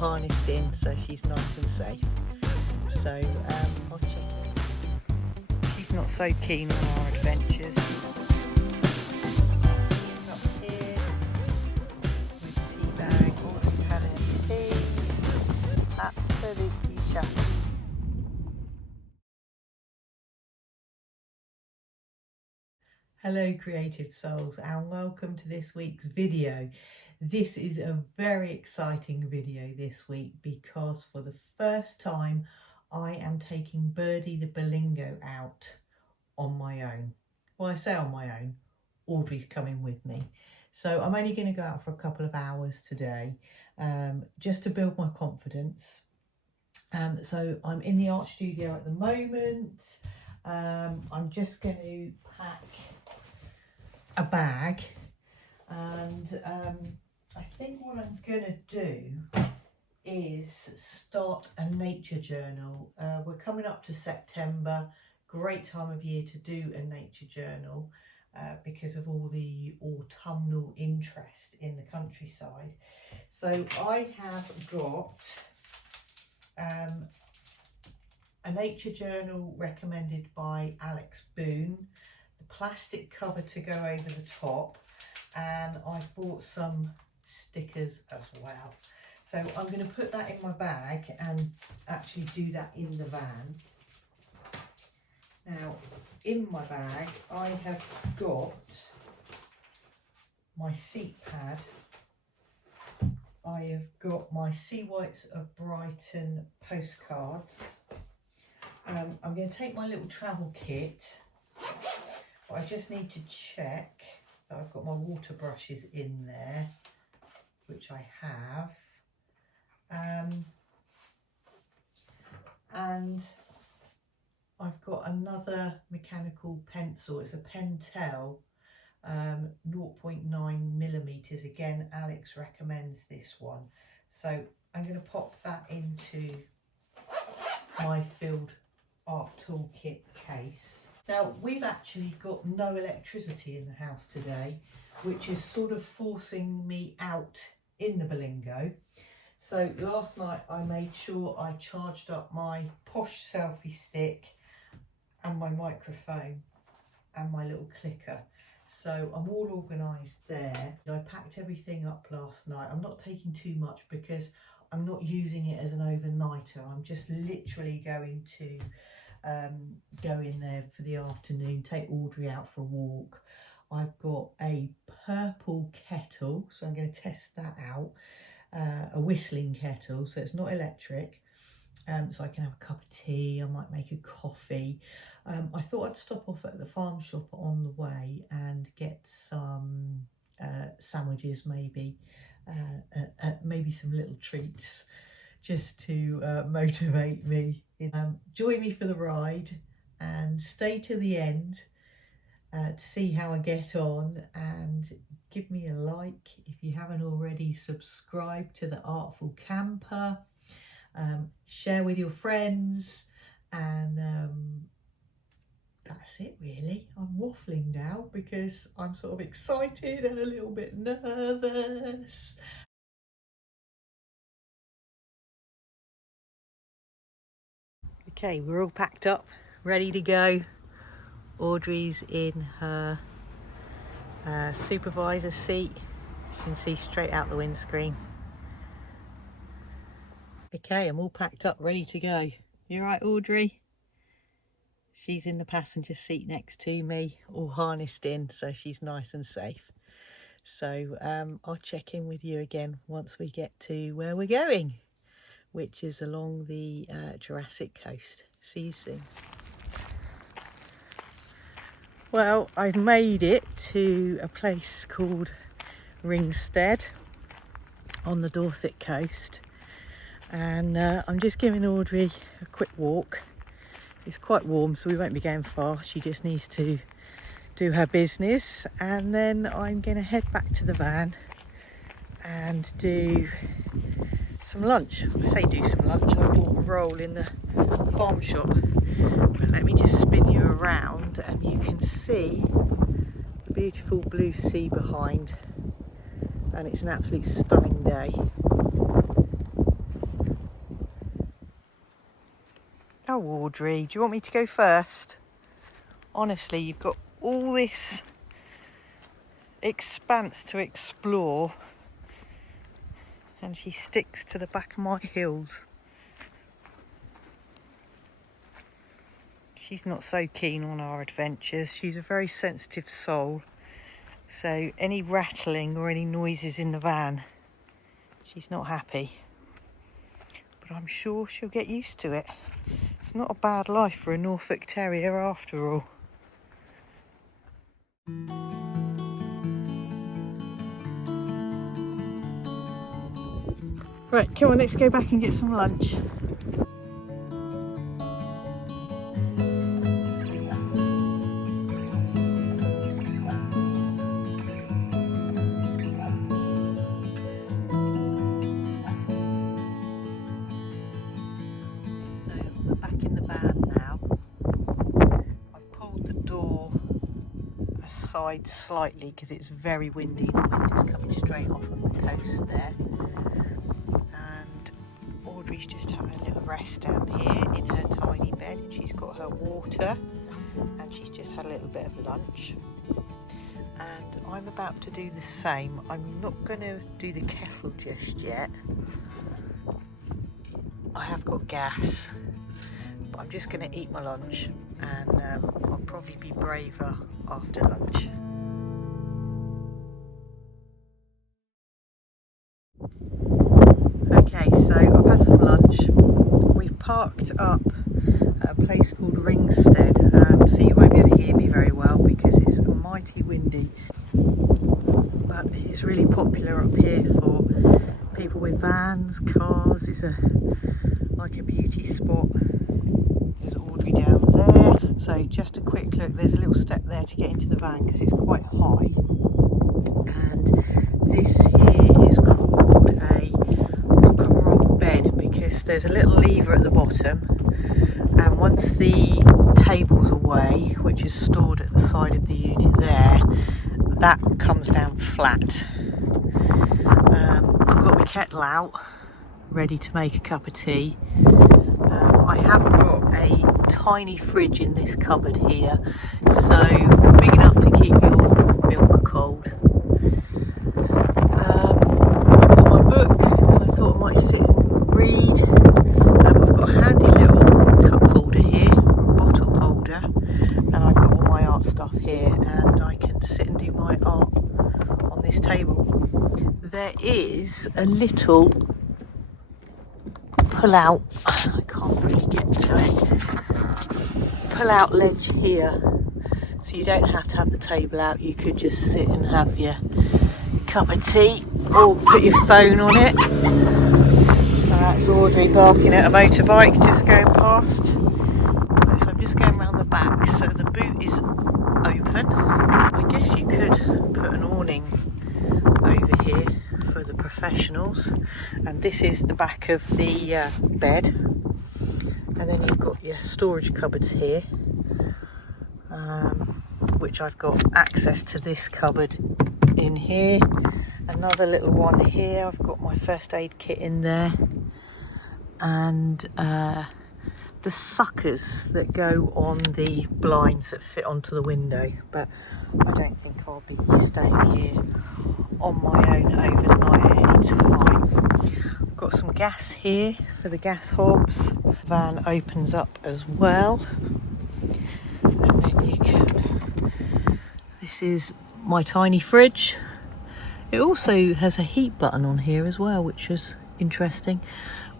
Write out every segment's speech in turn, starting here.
harnessed in so she's nice and safe. So I'll check in. She's not so keen on our adventures. Up here with the tea bag. Audrey's having a tea. Absolutely shattered. Hello creative souls and welcome to this week's video. This is a very exciting video this week because for the first time I am taking Birdie the Berlingo out on my own. Well, I say on my own, Audrey's coming with me. So I'm only going to go out for a couple of hours today just to build my confidence. So I'm in the art studio at the moment. I'm just going to pack a bag and I think what I'm going to do is start a nature journal. We're coming up to September, great time of year to do a nature journal because of all the autumnal interest in the countryside. So I have got a nature journal recommended by Alex Boone, the plastic cover to go over the top, and I've bought some stickers as well. So I'm going to put that in my bag and actually do that in the van. Now in my bag I have got my seat pad, I have got my Sea Whites of Brighton postcards. I'm going to take my little travel kit, but I just need to check that I've got my water brushes in there, which I have. And I've got another mechanical pencil. It's a Pentel 0.9 millimeters. Again, Alex recommends this one. So I'm going to pop that into my Field Art Toolkit case. Now we've actually got no electricity in the house today, which is sort of forcing me out in the Berlingo. So last night I made sure I charged up my posh selfie stick and my microphone and my little clicker. So I'm all organised there. I packed everything up last night. I'm not taking too much because I'm not using it as an overnighter. I'm just literally going to go in there for the afternoon, take Audrey out for a walk. I've got a purple kettle, so I'm going to test that out. A whistling kettle, so it's not electric, so I can have a cup of tea. I might make a coffee. I thought I'd stop off at the farm shop on the way and get some sandwiches, maybe some little treats, just to motivate me. Join me for the ride and stay to the end to see how I get on, and give me a like if you haven't already. Subscribe to the Artful Camper, share with your friends, and that's it really. I'm waffling now because I'm sort of excited and a little bit nervous. Okay, we're all packed up, ready to go. Audrey's in her supervisor seat. You can see straight out the windscreen. Okay, I'm all packed up, ready to go. You all right, Audrey? She's in the passenger seat next to me, all harnessed in so she's nice and safe. So I'll check in with you again once we get to where we're going, which is along the Jurassic coast. See you soon. Well, I've made it to a place called Ringstead on the Dorset coast, and I'm just giving Audrey a quick walk. It's quite warm, so we won't be going far. She just needs to do her business, and then I'm going to head back to the van and do some lunch. I say do some lunch, I bought a roll in the farm shop, but let me just spin you around and you can see the beautiful blue sea behind, and it's an absolute stunning day. Audrey. Do you want me to go first? Honestly, you've got all this expanse to explore and she sticks to the back of my heels. She's not so keen on our adventures. She's a very sensitive soul. So any rattling or any noises in the van, she's not happy. But I'm sure she'll get used to it. It's not a bad life for a Norfolk Terrier after all. Right, come on, let's go back and get some lunch. So we're back in the van now. I've pulled the door aside slightly because it's very windy. The wind is coming straight off of the coast there. Audrey's just having a little rest down here in her tiny bed, and she's got her water and she's just had a little bit of lunch, and I'm about to do the same. I'm not going to do the kettle just yet. I have got gas, but I'm just going to eat my lunch, and I'll probably be braver after lunch. Okay, so I've had some lunch. We've parked up at a place called Ringstead, so you won't be able to hear me very well because it's mighty windy. But it's really popular up here for people with vans, cars. It's like a beauty spot. There's Audrey down there. So just a quick look, there's a little step there to get into the van because it's quite high. And this here is called a rock and roll bed because there's a little lever at the bottom, and once the table's away, which is stored at the side of the unit there, that comes down flat. I've got my kettle out ready to make a cup of tea. I have got a tiny fridge in this cupboard here, so big enough to keep your milk cold. I've got my book because I thought I might sit and read. I've got a handy little cup holder here, or a bottle holder, and I've got all my art stuff here, and I can sit and do my art on this table. There is a little pull out, I can't really get to it, pull out ledge here, so you don't have to have the table out. You could just sit and have your cup of tea or put your phone on it. So that's Audrey barking at a motorbike just going past. So I'm just going around the back, so the boot is open. I guess you could put an awning over here for the professionals, and this is the back of the bed, and then you've got your storage cupboards here, which I've got access to this cupboard in here, another little one here. I've got my first aid kit in there, and the suckers that go on the blinds that fit onto the window, but I don't think I'll be staying here on my own overnight at any time. I've got some gas here for the gas hobs. The van opens up as well, and then you can, this is my tiny fridge. It also has a heat button on here as well, which is interesting.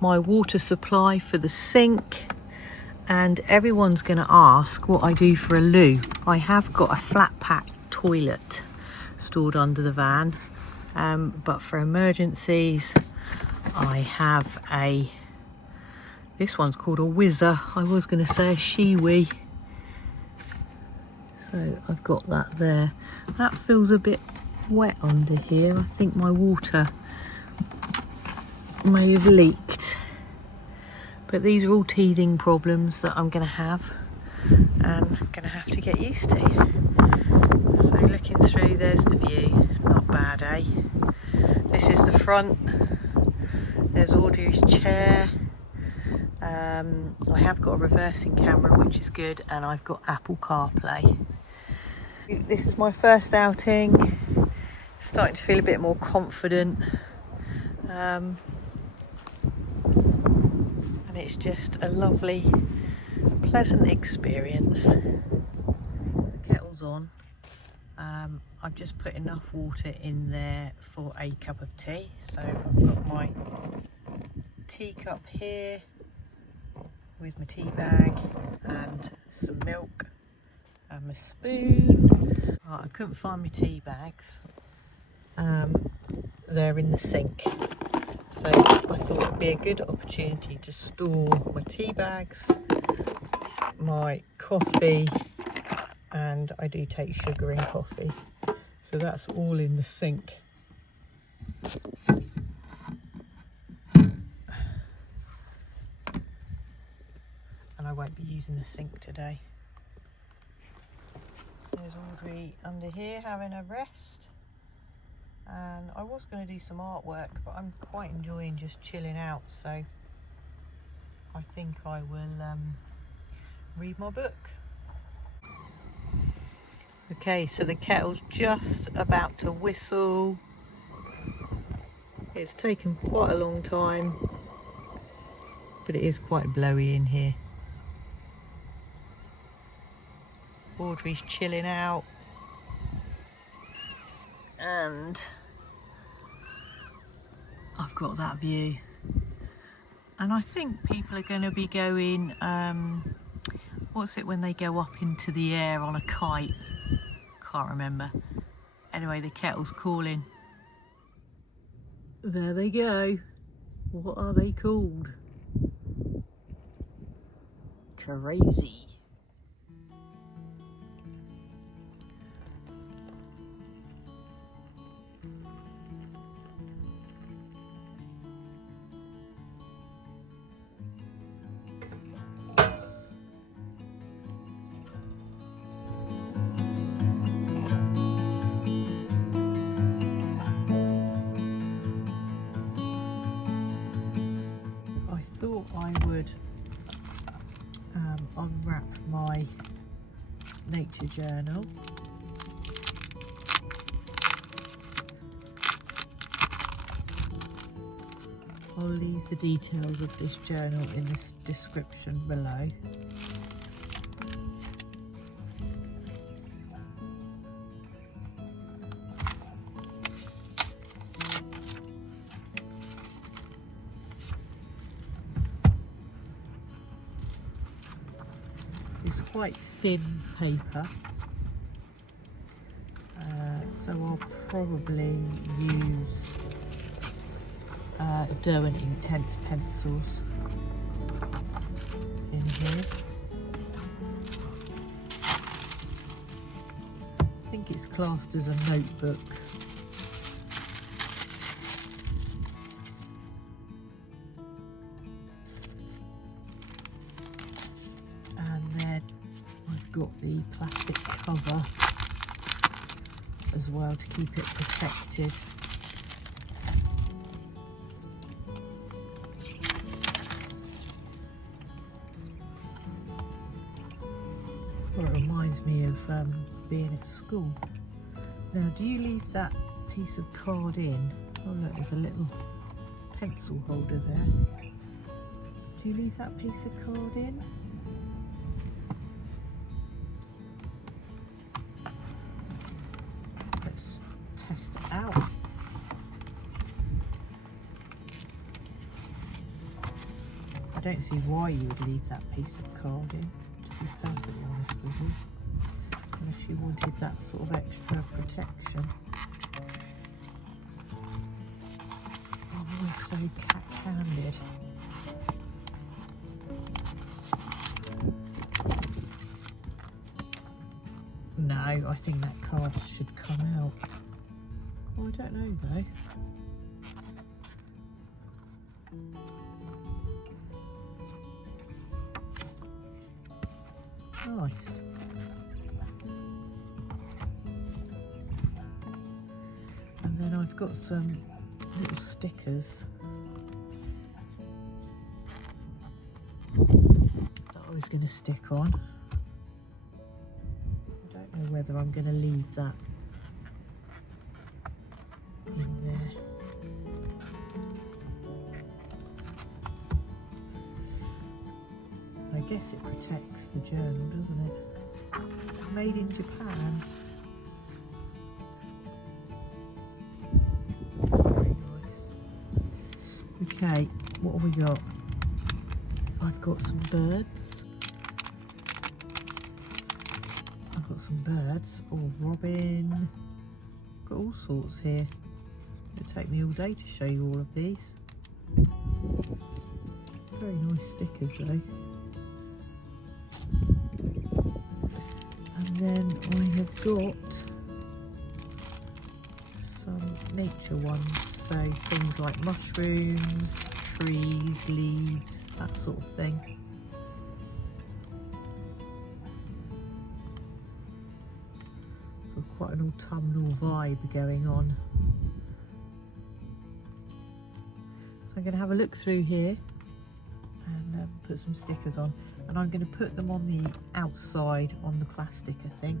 My water supply for the sink, and everyone's going to ask what I do for a loo. I have got a flat pack toilet stored under the van, but for emergencies I have this one's called a whizzer. I was going to say a shiwi, so I've got that there. That feels a bit wet under here. I think my water may have leaked, but these are all teething problems that I'm going to have and I'm going to have to get used to. So looking through, there's the view. Not bad, eh? This is the front. There's Audrey's chair. I have got a reversing camera, which is good, and I've got Apple CarPlay. This is my first outing. Starting to feel a bit more confident. And it's just a lovely, pleasant experience. So the kettle's on. I've just put enough water in there for a cup of tea. So I've got my teacup here with my tea bag and some milk and my spoon. Right, I couldn't find my tea bags. They're in the sink. So I thought it'd be a good opportunity to store my tea bags, my coffee, and I do take sugar in coffee. So that's all in the sink. And I won't be using the sink today. There's Audrey under here having a rest. And I was going to do some artwork, but I'm quite enjoying just chilling out, so I think I will read my book. Okay, so the kettle's just about to whistle. It's taken quite a long time, but it is quite blowy in here. Audrey's chilling out, and I've got that view. And I think people are going to be going, what's it when they go up into the air on a kite? Can't remember. Anyway, the kettle's calling. There they go. What are they called? Crazy. I would unwrap my nature journal. I'll leave the details of this journal in the description below. It's quite thin paper, so I'll probably use Derwent Intense pencils in here. I think it's classed as a notebook. Got the plastic cover as well to keep it protected. Well, it reminds me of being at school. Now, do you leave that piece of card in? Oh look, there's a little pencil holder there. Do you leave that piece of card in? Test it out. I don't see why you would leave that piece of card in, to be perfectly honest with you, unless you wanted that sort of extra protection. I'm always so cat-handed. No, I think that card should come out. Oh, I don't know though. Nice. And then I've got some little stickers. that I was going to stick on. I don't know whether I'm going to leave that in there. I guess it protects the journal, doesn't it? Made in Japan. Very nice. Okay, what have we got? I've got some birds. I've got some birds. Oh, robin. Got all sorts here. It'll take me all day to show you all of these. Very nice stickers though. And then I have got some nature ones, so things like mushrooms, trees, leaves, that sort of thing. So quite an autumnal vibe going on. So I'm going to have a look through here and put some stickers on, and I'm going to put them on the outside on the plastic, I think.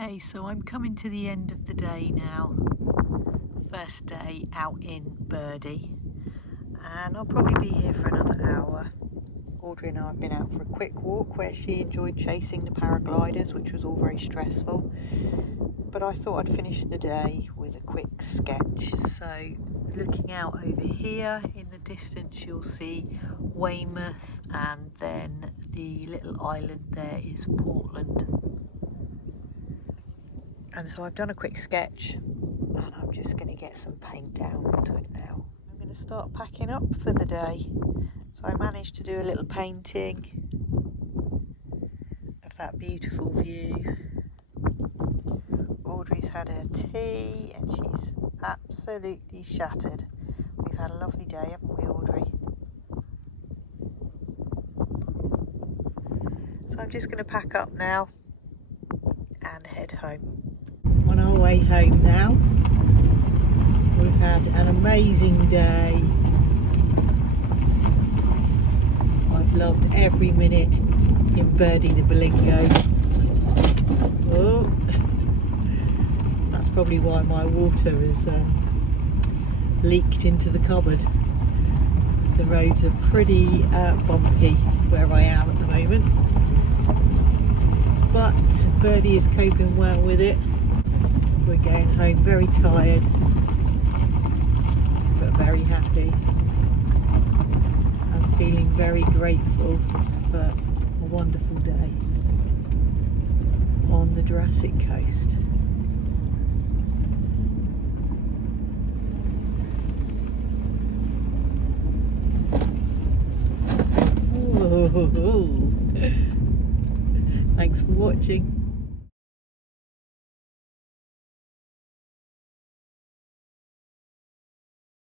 Okay, so I'm coming to the end of the day now. First day out in Birdie, and I'll probably be here for another hour. Audrey and I have been out for a quick walk where she enjoyed chasing the paragliders, which was all very stressful. But I thought I'd finish the day with a quick sketch. So looking out over here in the distance, you'll see Weymouth, and then the little island there is Portland. And so I've done a quick sketch, and I'm just going to get some paint down onto it now. I'm going to start packing up for the day. So I managed to do a little painting of that beautiful view. Audrey's had her tea and she's absolutely shattered. We've had a lovely day, haven't we, Audrey? So I'm just going to pack up now and head home. On our way home now. We've had an amazing day. I've loved every minute in Birdie the Berlingo. Oh, that's probably why my water has leaked into the cupboard. The roads are pretty bumpy where I am at the moment, but Birdie is coping well with it. We're going home very tired, but very happy. I'm feeling very grateful for a wonderful day on the Jurassic coast. Whoa. Thanks for watching.